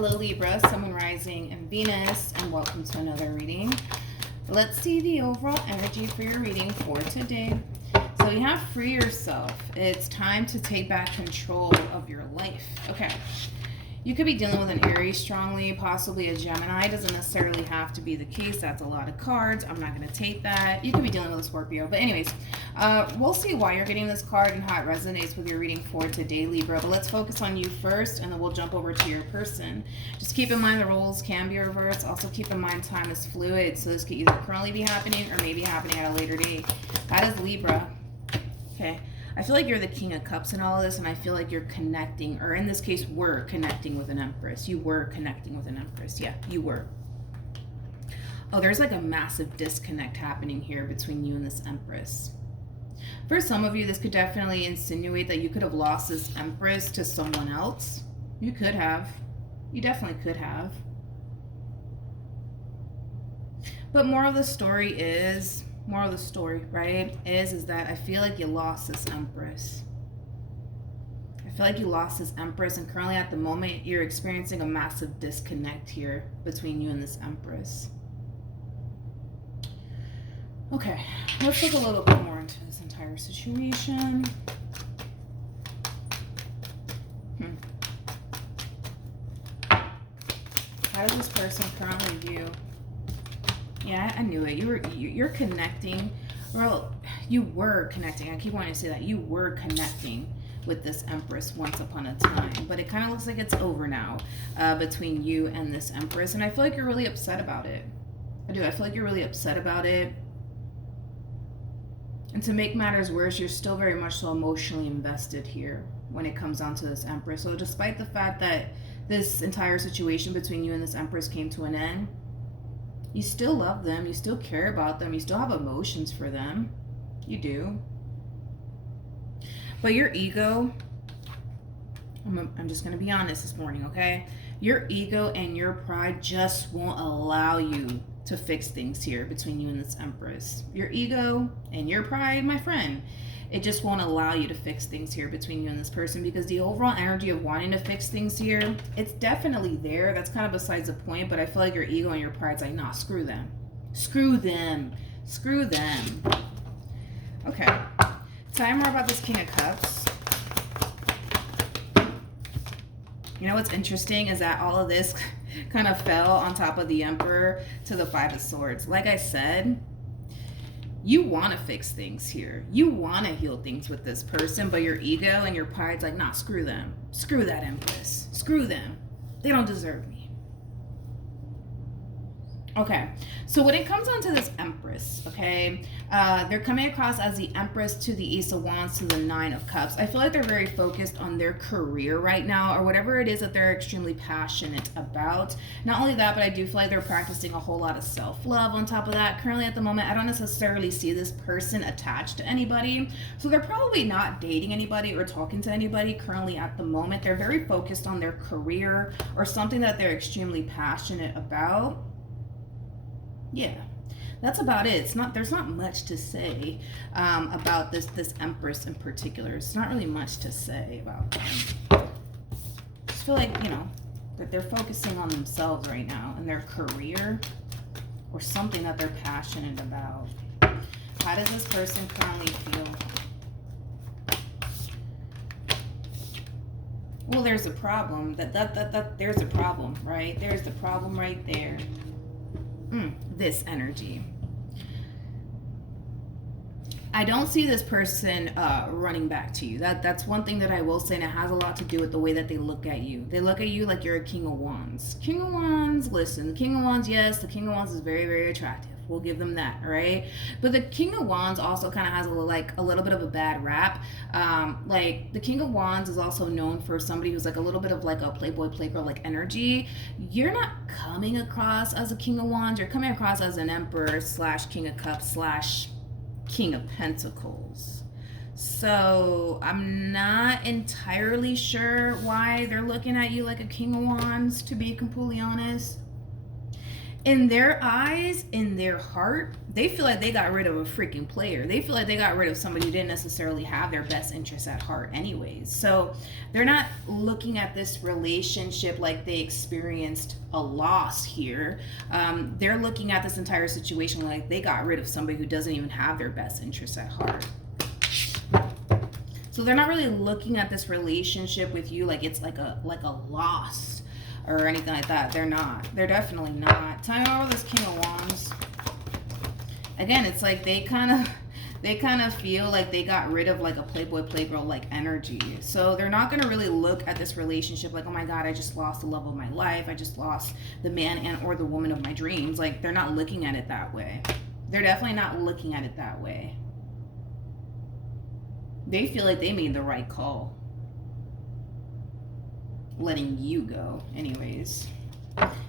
Hello Libra, Sun, Moon, Rising, and Venus, and welcome to another reading. Let's see the overall energy for your reading for today. So you have free yourself. It's time to take back control of your life. Okay. You could be dealing with an Aries strongly, possibly a Gemini. It doesn't necessarily have to be the case. That's a lot of cards. I'm not going to take that. You could be dealing with a Scorpio. But anyways, we'll see why you're getting this card and how it resonates with your reading for today, Libra. But let's focus on you first, and then we'll jump over to your person. Just keep in mind the roles can be reversed. Also keep in mind time is fluid, so this could either currently be happening or maybe happening at a later date. That is Libra. Okay. I feel like you're the King of Cups in all of this, and I feel like you're connecting, or in this case, were connecting with an Empress. You were connecting with an Empress. Yeah, you were. Oh, there's like a massive disconnect happening here between you and this Empress. For some of you, this could definitely insinuate that you could have lost this Empress to someone else. You could have. You definitely could have. But moral of the story, right, is that I feel like you lost this Empress. I feel like you lost this Empress, and currently at the moment, you're experiencing a massive disconnect here between you and this Empress. Okay, let's look a little bit more into this entire situation. How does this person currently view? Yeah, I knew it. You're connecting. Well, you were connecting. I keep wanting to say that. You were connecting with this Empress once upon a time. But it kind of looks like it's over now between you and this Empress. And I feel like you're really upset about it. I do. I feel like you're really upset about it. And to make matters worse, you're still very much so emotionally invested here when it comes down to this Empress. So despite the fact that this entire situation between you and this Empress came to an end, you still love them, you still care about them, you still have emotions for them. You do. But your ego, I'm just going to be honest this morning, okay? Your ego and your pride just won't allow you to fix things here between you and this Empress. Your ego and your pride, my friend, it just won't allow you to fix things here between you and this person, because the overall energy of wanting to fix things here, it's definitely there. That's kind of besides the point, but I feel like your ego and your pride's like, nah, screw them. Screw them. Screw them. Okay. Tell me more about this King of Cups. You know what's interesting is that all of this kind of fell on top of the Emperor to the Five of Swords. Like I said, you want to fix things here. You want to heal things with this person, but your ego and your pride's like, nah, screw them. Screw that Empress. Screw them. They don't deserve me. Okay, so when it comes down to this Empress, okay, they're coming across as the Empress to the Ace of Wands to the Nine of Cups. I feel like they're very focused on their career right now, or whatever it is that they're extremely passionate about. Not only that, but I do feel like they're practicing a whole lot of self-love on top of that. Currently at the moment, I don't necessarily see this person attached to anybody, so they're probably not dating anybody or talking to anybody currently at the moment. They're very focused on their career or something that they're extremely passionate about. Yeah, that's about it. There's not much to say about this Empress in particular. It's not really much to say about them. I just feel like, you know, that they're focusing on themselves right now and their career or something that they're passionate about. How does this person currently feel? Well, there's a problem. There's a problem, right? There's the problem right there. This energy. I don't see this person running back to you. That's one thing that I will say, and it has a lot to do with the way that they look at you. They look at you like you're a King of Wands. King of Wands, listen, the King of Wands, yes, the King of Wands is very, very attractive. We'll give them that, all right? But the King of Wands also kind of has a little bit of a bad rap. Like the King of Wands is also known for somebody who's like a little bit of like a playboy, playgirl like energy. You're not coming across as a King of Wands. You're coming across as an Emperor / King of Cups / King of Pentacles. So I'm not entirely sure why they're looking at you like a King of Wands, to be completely honest. In their eyes, in their heart, they feel like they got rid of a freaking player. They feel like they got rid of somebody who didn't necessarily have their best interests at heart anyways. So they're not looking at this relationship like they experienced a loss here. They're looking at this entire situation like they got rid of somebody who doesn't even have their best interests at heart. So they're not really looking at this relationship with you like it's like a loss or anything like that. They're not. They're definitely not. Tell me about this King of Wands. Again, it's like they kind of feel like they got rid of like a playboy playgirl like energy. So they're not going to really look at this relationship like, oh my god, I just lost the love of my life, I just lost the man and or the woman of my dreams. Like, they're not looking at it that way. They're definitely not looking at it that way. They feel like they made the right call letting you go anyways.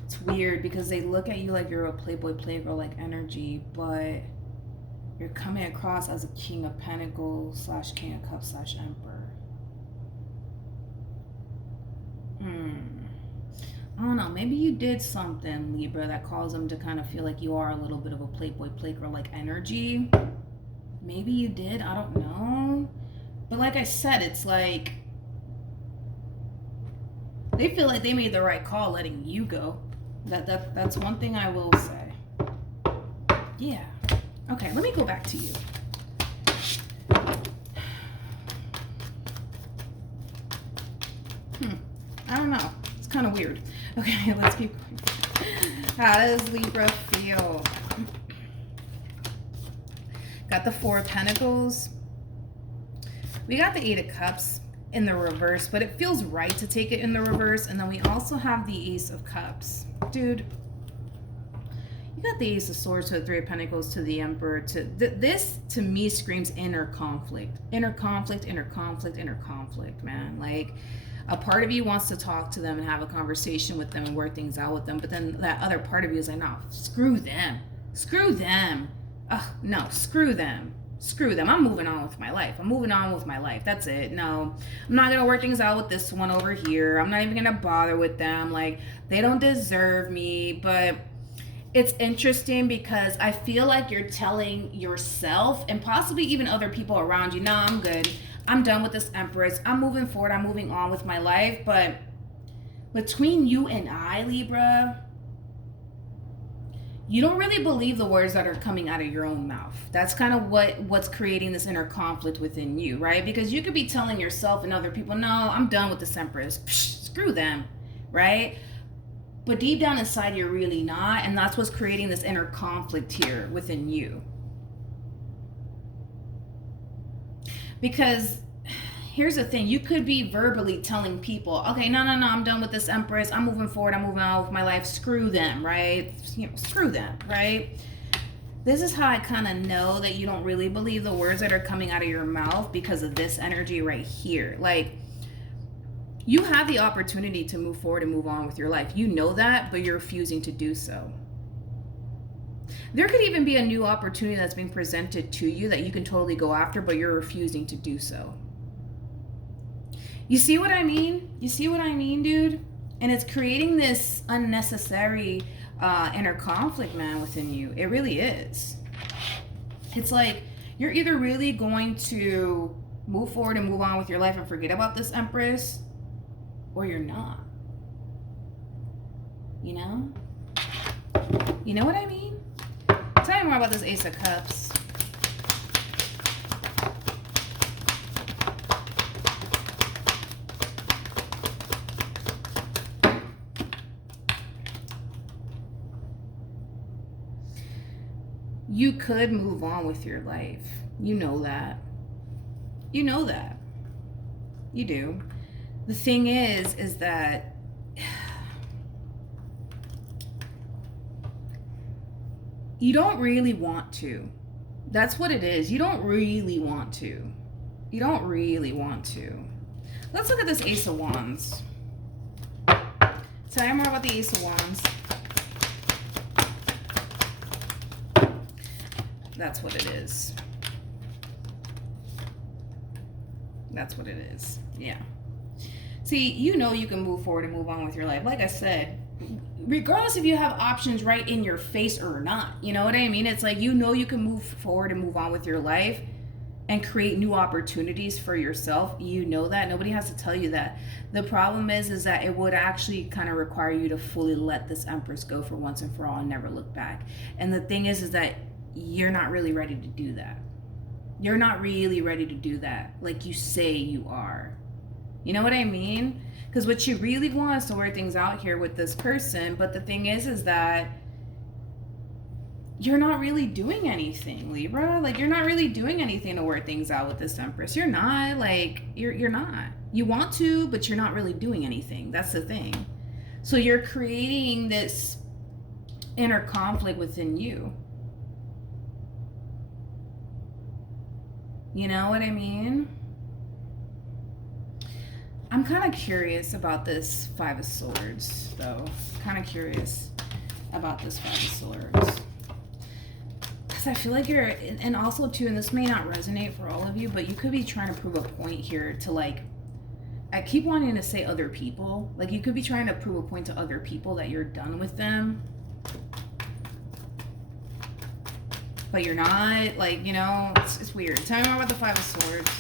It's weird because they look at you like you're a playboy playgirl like energy, but you're coming across as a King of Pentacles / King of Cups / Emperor. I don't know, maybe you did something, Libra, that caused them to kind of feel like you are a little bit of a playboy playgirl like energy. Maybe you did, I don't know. But like I said, it's like they feel like they made the right call letting you go. That's one thing I will say. Yeah. Okay, let me go back to you. I don't know. It's kind of weird. Okay, let's keep going. How does Libra feel? Got the Four of Pentacles. We got the Eight of Cups in the reverse, but it feels right to take it in the reverse. And then we also have the Ace of Cups. Dude, you got the Ace of Swords to the Three of Pentacles to the Emperor. To this, to me, screams inner conflict. Inner conflict, inner conflict, inner conflict, man. Like, a part of you wants to talk to them and have a conversation with them and work things out with them, but then that other part of you is like, no, screw them. Screw them. Ugh, no, screw them. Screw them. I'm moving on with my life. I'm moving on with my life. That's it. No, I'm not going to work things out with this one over here. I'm not even going to bother with them. Like, they don't deserve me. But it's interesting because I feel like you're telling yourself and possibly even other people around you, no, I'm good. I'm done with this Empress. I'm moving forward. I'm moving on with my life. But between you and I, Libra, you don't really believe the words that are coming out of your own mouth. That's kind of what's creating this inner conflict within you, right? Because you could be telling yourself and other people, no, I'm done with this Empress. Psh, screw them, right? But deep down inside, you're really not. And that's what's creating this inner conflict here within you. Because here's the thing, you could be verbally telling people, okay, no, I'm done with this Empress. I'm moving forward. I'm moving on with my life. Screw them, right? You know, screw them, right? This is how I kind of know that you don't really believe the words that are coming out of your mouth because of this energy right here. Like, you have the opportunity to move forward and move on with your life. You know that, but you're refusing to do so. There could even be a new opportunity that's being presented to you that you can totally go after, but you're refusing to do so. You see what I mean? You see what I mean, dude? And it's creating this unnecessary inner conflict, man, within you. It really is. It's like you're either really going to move forward and move on with your life and forget about this Empress, or you're not. You know? You know what I mean? Tell me more about this Ace of Cups. You could move on with your life. You know that. You know that. You do. The thing is that you don't really want to. That's what it is. You don't really want to. You don't really want to. Let's look at this Ace of Wands. Tell me more about the Ace of Wands. That's what it is. That's what it is. Yeah. See, you know you can move forward and move on with your life. Like I said, regardless if you have options right in your face or not. You know what I mean? It's like, you know you can move forward and move on with your life and create new opportunities for yourself. You know that. Nobody has to tell you that. The problem is that it would actually kind of require you to fully let this Empress go for once and for all and never look back. And the thing is that you're not really ready to do that. You're not really ready to do that like you say you are. You know what I mean? Because what you really want is to work things out here with this person. But the thing is that you're not really doing anything, Libra. Like, you're not really doing anything to work things out with this Empress. You're not. Like, you're not. You want to, but you're not really doing anything. That's the thing. So you're creating this inner conflict within you. You know what I mean? I'm kind of curious about this Five of Swords, though. Kind of curious about this Five of Swords. Because I feel like you're, and also too, and this may not resonate for all of you, but you could be trying to prove a point here to, like, I keep wanting to say other people. Like, you could be trying to prove a point to other people that you're done with them. But you're not. Like, you know, it's weird. Tell me more about the Five of Swords.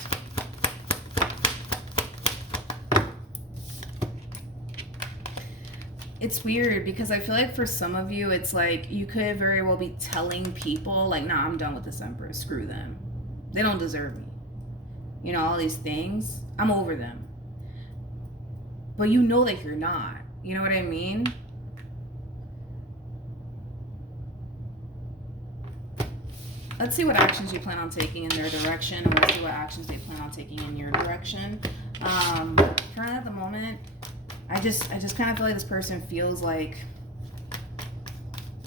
It's weird because I feel like for some of you, it's like you could very well be telling people, like, nah, I'm done with this Empress. Screw them. They don't deserve me. You know, all these things. I'm over them. But you know that you're not. You know what I mean? Let's see what actions you plan on taking in their direction, and let's see what actions they plan on taking in your direction. Currently at the moment, I just kind of feel like this person feels like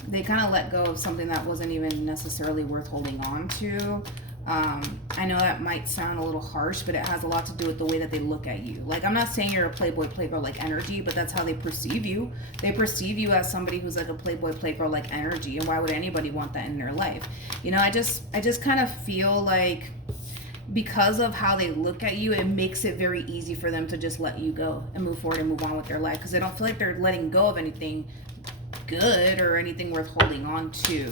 they kind of let go of something that wasn't even necessarily worth holding on to. I know that might sound a little harsh, but it has a lot to do with the way that they look at you. Like, I'm not saying you're a playboy, playgirl-like energy, but that's how they perceive you. They perceive you as somebody who's like a playboy, playgirl-like energy, and why would anybody want that in their life? You know, I just kind of feel like because of how they look at you, it makes it very easy for them to just let you go and move forward and move on with their life, because they don't feel like they're letting go of anything good or anything worth holding on to.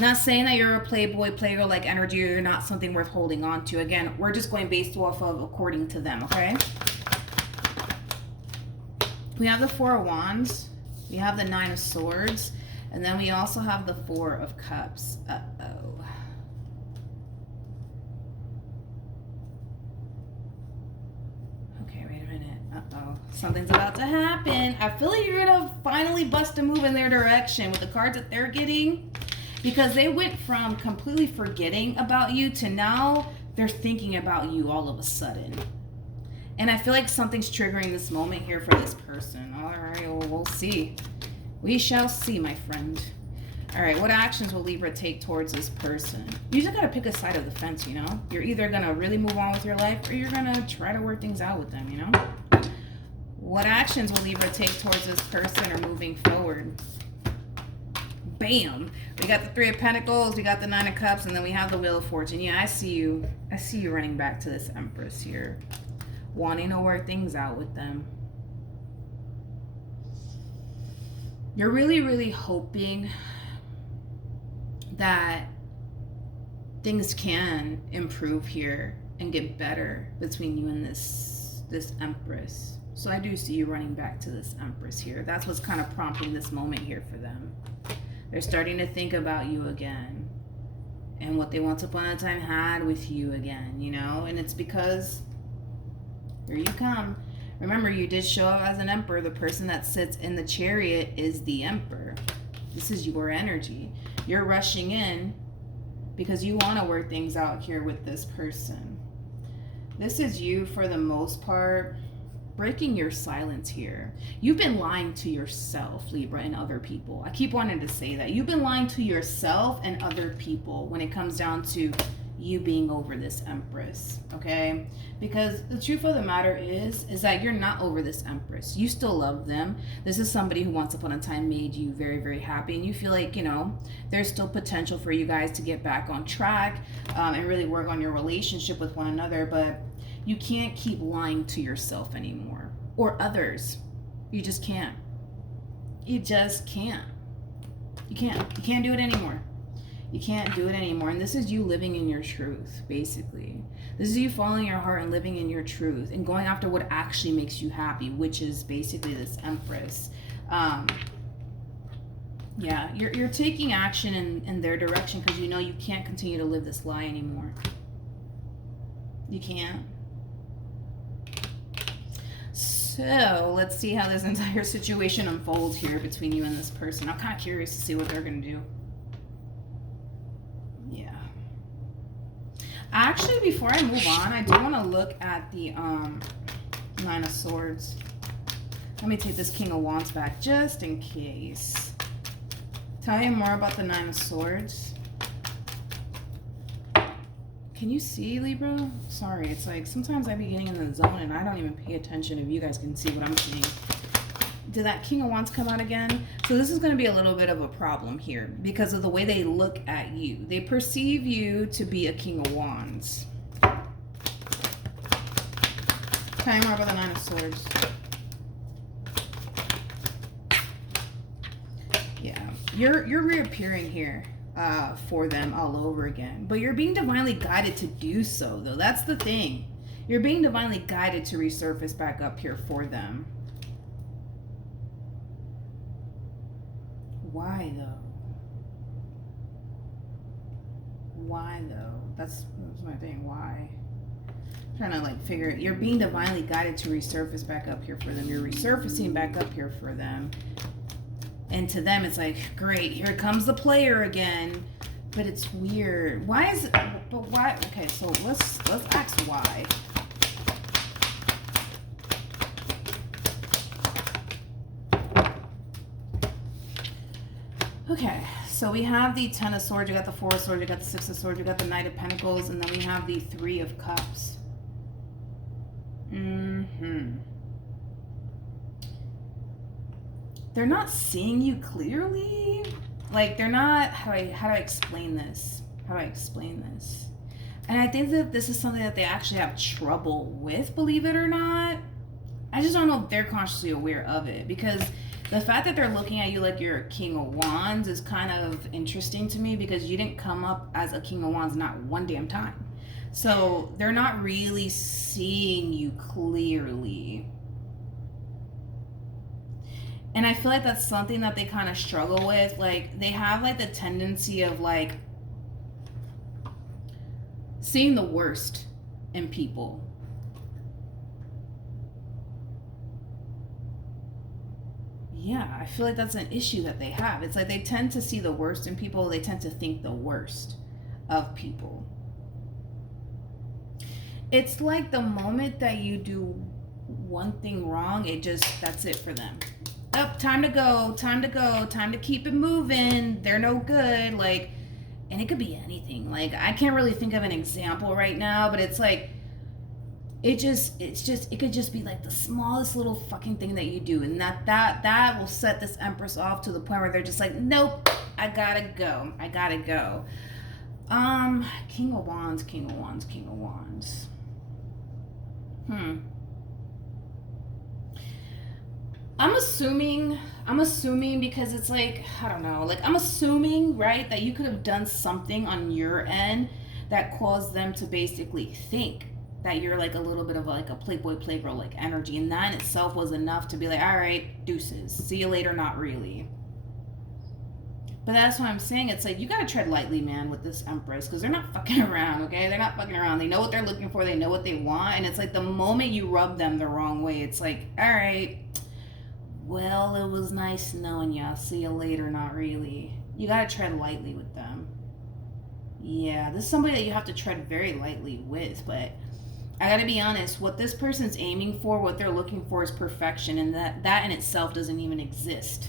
Not saying that you're a playboy, playgirl like energy, or you're not something worth holding on to. Again, we're just going based off of according to them, okay? We have the Four of Wands, we have the Nine of Swords, and then we also have the Four of Cups. Uh-oh. Okay, wait a minute. Uh-oh. Something's about to happen. I feel like you're gonna finally bust a move in their direction with the cards that they're getting. Because they went from completely forgetting about you to now they're thinking about you all of a sudden. And I feel like something's triggering this moment here for this person. All right, well, we'll see. We shall see, my friend. All right, what actions will Libra take towards this person? You just got to pick a side of the fence, you know? You're either going to really move on with your life or you're going to try to work things out with them, you know? What actions will Libra take towards this person or moving forward? Bam! We got the Three of Pentacles, we got the Nine of Cups, and then we have the Wheel of Fortune. Yeah, I see you. I see you running back to this Empress here, wanting to work things out with them. You're really, really hoping that things can improve here and get better between you and this Empress. So I do see you running back to this Empress here. That's what's kind of prompting this moment here for them. They're starting to think about you again and what they once upon a time had with you again, you know? And it's because here you come. Remember, you did show up as an Emperor. The person that sits in the Chariot is the Emperor. This is your energy. You're rushing in because you want to work things out here with this person. This is you, for the most part, breaking your silence here. You've been lying to yourself, Libra, and other people. I keep wanting to say that. You've been lying to yourself and other people when it comes down to you being over this Empress, okay? Because the truth of the matter is that you're not over this Empress. You still love them. This is somebody who once upon a time made you very, very happy, and you feel like, you know, there's still potential for you guys to get back on track and really work on your relationship with one another. But You can't keep lying to yourself anymore or others. You just can't. You just can't. You can't do it anymore. You can't do it anymore. And this is you living in your truth, basically. This is you following your heart and living in your truth and going after what actually makes you happy, which is basically this Empress. Yeah, you're taking action in their direction because you know you can't continue to live this lie anymore. You can't. So let's see how this entire situation unfolds here between you and this person. I'm kind of curious to see what they're going to do. Yeah. Actually, before I move on, I do want to look at the Nine of Swords. Let me take this King of Wands back just in case. Tell you more about the Nine of Swords. Can you see, Libra? Sorry, it's like sometimes I be getting in the zone and I don't even pay attention if you guys can see what I'm seeing. Did that King of Wands come out again? So this is going to be a little bit of a problem here because of the way they look at you. They perceive you to be a King of Wands. Tell me more about the Nine of Swords. Yeah, you're reappearing here for them all over again. But you're being divinely guided to do so, though. That's the thing. You're being divinely guided to resurface back up here for them. Why, though? Why, though? That's my thing. Why? I'm trying to, like, figure it. You're being divinely guided to resurface back up here for them. You're resurfacing back up here for them. And to them, it's like, great, here comes the player again. But it's weird. Why is it? But why? Okay, so let's ask why. Okay, so we have the Ten of Swords, you got the Four of Swords, you got the Six of Swords, you got the Knight of Pentacles, and then we have the Three of Cups. They're not seeing you clearly. Like, they're not, how do I explain this? How do I explain this? And I think that this is something that they actually have trouble with, believe it or not. I just don't know if they're consciously aware of it, because the fact that they're looking at you like you're a King of Wands is kind of interesting to me, because you didn't come up as a King of Wands not one damn time. So they're not really seeing you clearly. And I feel like that's something that they kind of struggle with. Like, they have like the tendency of like seeing the worst in people. Yeah, I feel like that's an issue that they have. It's like they tend to see the worst in people. They tend to think the worst of people. It's like the moment that you do one thing wrong, that's it for them. Oh, time to go, time to go, time to keep it moving. They're no good. Like, and it could be anything. Like, I can't really think of an example right now, but it's like, it could just be like the smallest little fucking thing that you do, and that will set this Empress off to the point where they're just like, nope, I gotta go. King of Wands, King of Wands, King of Wands. I'm assuming because it's like, I don't know, like, I'm assuming, right, that you could have done something on your end that caused them to basically think that you're like a little bit of like a playboy playgirl like energy, and that in itself was enough to be like, all right, deuces, see you later. Not really. But that's what I'm saying. It's like, you gotta tread lightly, man, with this Empress, because they're not fucking around. Okay, they're not fucking around. They know what they're looking for. They know what they want. And it's like the moment you rub them the wrong way, it's like, all right, well, it was nice knowing you. I'll see you later. Not really. You gotta tread lightly with them. Yeah, this is somebody that you have to tread very lightly with. But I gotta be honest, what this person's aiming for, what they're looking for is perfection, and that in itself doesn't even exist.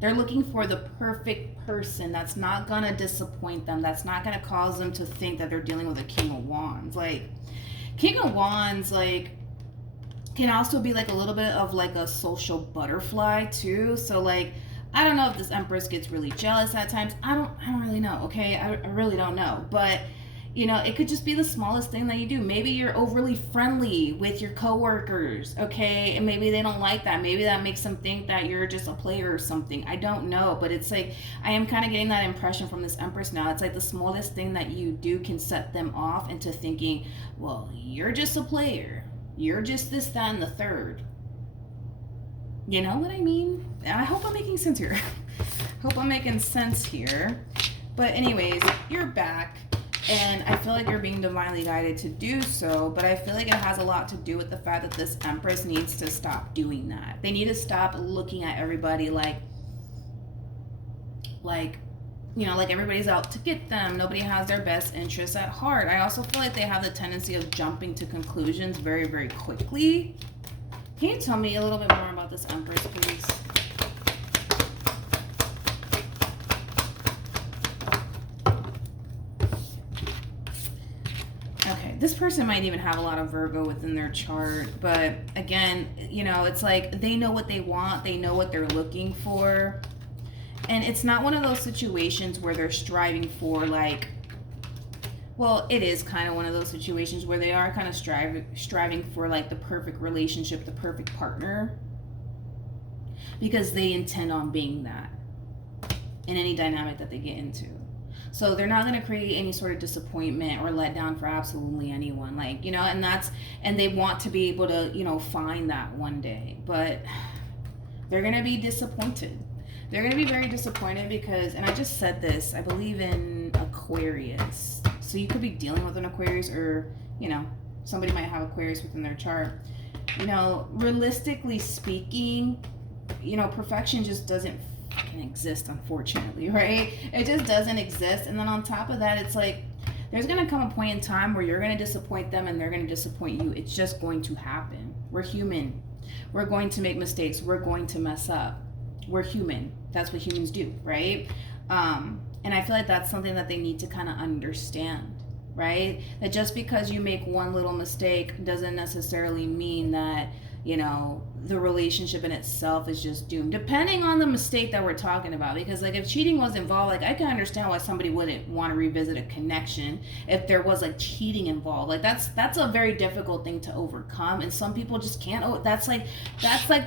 They're looking for the perfect person that's not gonna disappoint them, that's not gonna cause them to think that they're dealing with a King of Wands. Like, King of Wands, like, can also be like a little bit of like a social butterfly too. So like, I don't know if this Empress gets really jealous at times. I don't really know. Okay, I really don't know. But You know, it could just be the smallest thing that you do. Maybe you're overly friendly with your coworkers, okay? And maybe they don't like that. Maybe that makes them think that you're just a player or something. I don't know. But it's like, I am kind of getting that impression from this Empress now. It's like the smallest thing that you do can set them off into thinking, well, you're just a player. You're just this, that, and the third. You know what I mean? I hope I'm making sense here. Hope I'm making sense here. But anyways, you're back. And I feel like you're being divinely guided to do so, but I feel like it has a lot to do with the fact that this Empress needs to stop doing that. They need to stop looking at everybody like, you know, like everybody's out to get them. Nobody has their best interests at heart. I also feel like they have the tendency of jumping to conclusions very, very quickly. Can you tell me a little bit more about this Empress, please? This person might even have a lot of Virgo within their chart, but again, you know, it's like they know what they want, they know what they're looking for, and it's not one of those situations where they're striving for, like, well, it is kind of one of those situations where they are kind of striving for, like, the perfect relationship, the perfect partner, because they intend on being that in any dynamic that they get into. So they're not going to create any sort of disappointment or letdown for absolutely anyone. Like, you know, and they want to be able to, you know, find that one day. But they're going to be disappointed. They're going to be very disappointed because, and I just said this, I believe in Aquarius. So you could be dealing with an Aquarius, or, you know, somebody might have Aquarius within their chart. You know, realistically speaking, you know, perfection just doesn't can exist, unfortunately, right? It just doesn't exist. And then on top of that, it's like there's going to come a point in time where you're going to disappoint them and they're going to disappoint you. It's just going to happen. We're human. We're going to make mistakes. We're going to mess up. We're human. That's what humans do, right? And I feel like that's something that they need to kind of understand, right? That just because you make one little mistake doesn't necessarily mean that, you know, the relationship in itself is just doomed, depending on the mistake that we're talking about. Because, like, if cheating was involved, like, I can understand why somebody wouldn't want to revisit a connection if there was, like, cheating involved. Like, that's a very difficult thing to overcome, and some people just can't. Oh, that's like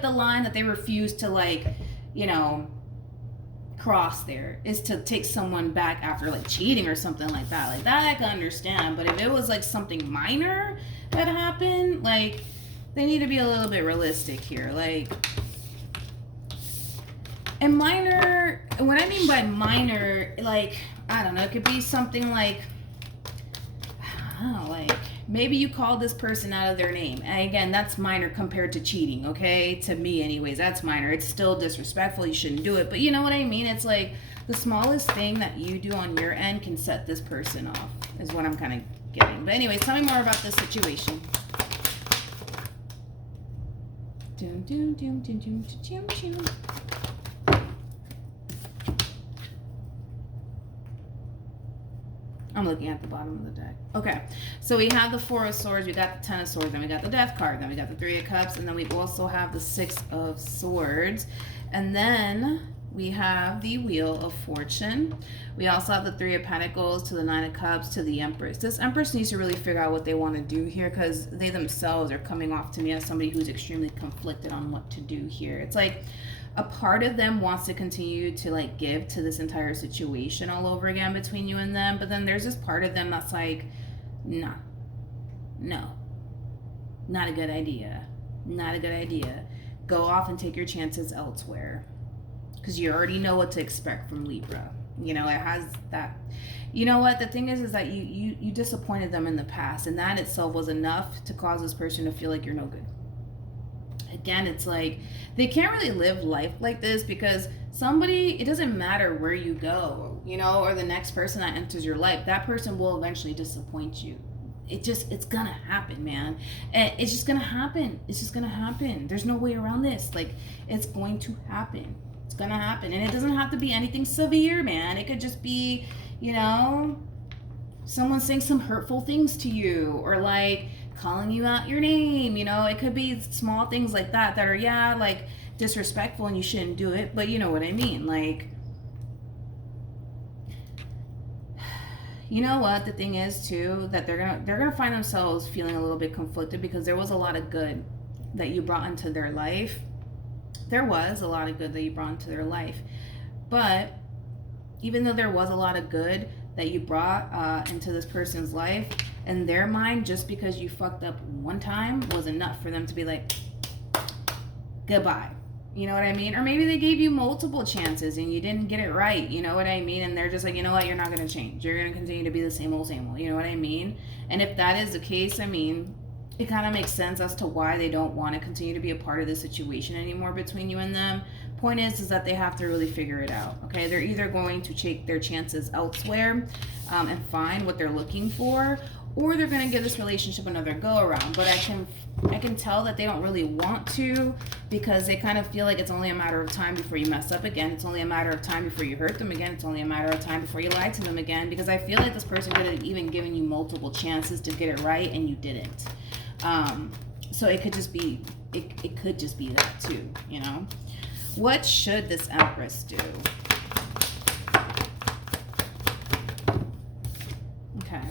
the line that they refuse to, like, you know, cross. There is to take someone back after, like, cheating or something like that. Like, that I can understand. But if it was, like, something minor that happened, like, they need to be a little bit realistic here. Like, and minor, what I mean by minor, like, I don't know, it could be something like, I don't know, like, maybe you called this person out of their name. And again, that's minor compared to cheating, okay? To me, anyways, that's minor. It's still disrespectful. You shouldn't do it. But you know what I mean? It's like the smallest thing that you do on your end can set this person off, is what I'm kind of getting. But anyways, tell me more about this situation. I'm looking at the bottom of the deck. Okay, so we have the Four of Swords, we got the Ten of Swords, then we got the Death card, then we got the Three of Cups, and then we also have the Six of Swords. And then we have the Wheel of Fortune. We also have the Three of Pentacles to the Nine of Cups to the Empress. This Empress needs to really figure out what they want to do here, because they themselves are coming off to me as somebody who's extremely conflicted on what to do here. It's like a part of them wants to continue to, like, give to this entire situation all over again between you and them, but then there's this part of them that's like, no, not a good idea. Not a good idea. Go off and take your chances elsewhere, because you already know what to expect from Libra. You know, it has that. You know what? The thing is that you disappointed them in the past, and that itself was enough to cause this person to feel like you're no good. Again, it's like they can't really live life like this, because somebody, it doesn't matter where you go, you know, or the next person that enters your life, that person will eventually disappoint you. It's gonna happen, man. And it's just gonna happen. It's just gonna happen. There's no way around this. Like, it's going to happen. It's gonna happen. And it doesn't have to be anything severe, man. It could just be, you know, someone saying some hurtful things to you, or like calling you out your name. You know, it could be small things like that are, yeah, like disrespectful and you shouldn't do it, but you know what I mean. Like, You know what? The thing is too that they're gonna find themselves feeling a little bit conflicted because there was a lot of good that you brought into their life. There was a lot of good that you brought into their life, but even though there was a lot of good that you brought into this person's life, in their mind, just because you fucked up one time was enough for them to be like, goodbye. You know what I mean? Or maybe they gave you multiple chances and you didn't get it right. You know what I mean? And they're just like, you know what? You're not going to change. You're going to continue to be the same old, same old. You know what I mean? And if that is the case, I mean, it kind of makes sense as to why they don't want to continue to be a part of the situation anymore between you and them. Point is that they have to really figure it out. Okay, they're either going to take their chances elsewhere and find what they're looking for, or they're going to give this relationship another go around. But I can tell that they don't really want to, because they kind of feel like it's only a matter of time before you mess up again. It's only a matter of time before you hurt them again. It's only a matter of time before you lie to them again, because I feel like this person could have even given you multiple chances to get it right and you didn't. So it could just be it could just be that too, you know. What should this Empress do? Okay.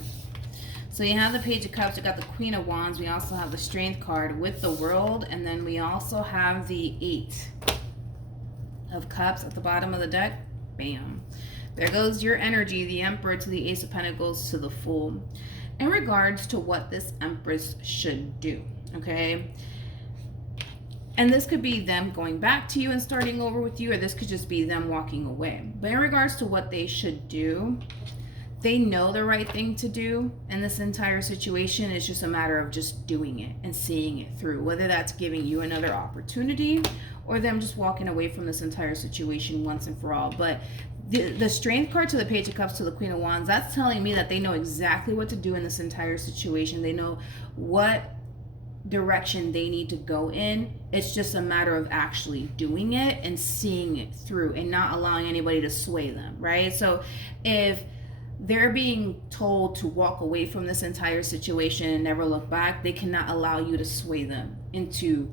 So you have the Page of Cups, you got the Queen of Wands, we also have the Strength card with the World, and then we also have the 8 of Cups at the bottom of the deck. Bam. There goes your energy, the Emperor to the Ace of Pentacles to the Fool. In regards to what this Empress should do, okay? And this could be them going back to you and starting over with you, or this could just be them walking away. But in regards to what they should do, they know the right thing to do in this entire situation. It's just a matter of just doing it and seeing it through, whether that's giving you another opportunity or them just walking away from this entire situation once and for all. But the Strength card to the Page of Cups to the Queen of Wands, that's telling me that they know exactly what to do in this entire situation. They know what direction they need to go in. It's just a matter of actually doing it and seeing it through and not allowing anybody to sway them, right? So if they're being told to walk away from this entire situation and never look back, they cannot allow you to sway them into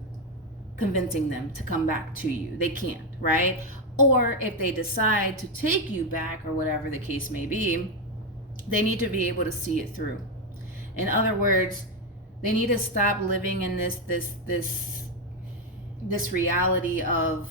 convincing them to come back to you. They can't, right? Or if they decide to take you back or whatever the case may be, they need to be able to see it through. In other words, they need to stop living in this reality of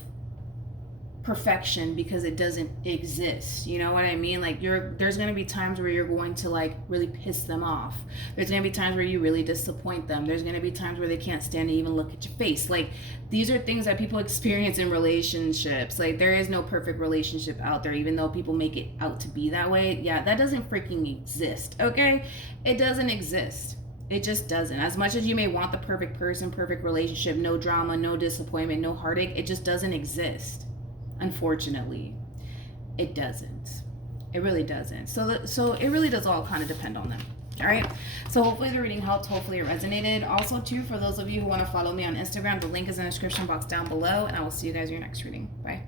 perfection, because it doesn't exist. You know what I mean? Like there's going to be times where you're going to like really piss them off. There's going to be times where you really disappoint them. There's going to be times where they can't stand to even look at your face. Like these are things that people experience in relationships. Like there is no perfect relationship out there, even though people make it out to be that way. Yeah, that doesn't freaking exist. Okay, it doesn't exist. It just doesn't. As much as you may want the perfect person, perfect relationship, no drama, no disappointment, no heartache, it just doesn't exist. Unfortunately, it doesn't. It really doesn't. So it really does all kind of depend on them. All right. So hopefully the reading helped. Hopefully it resonated. Also, too, for those of you who want to follow me on Instagram, the link is in the description box down below, and I will see you guys in your next reading. Bye.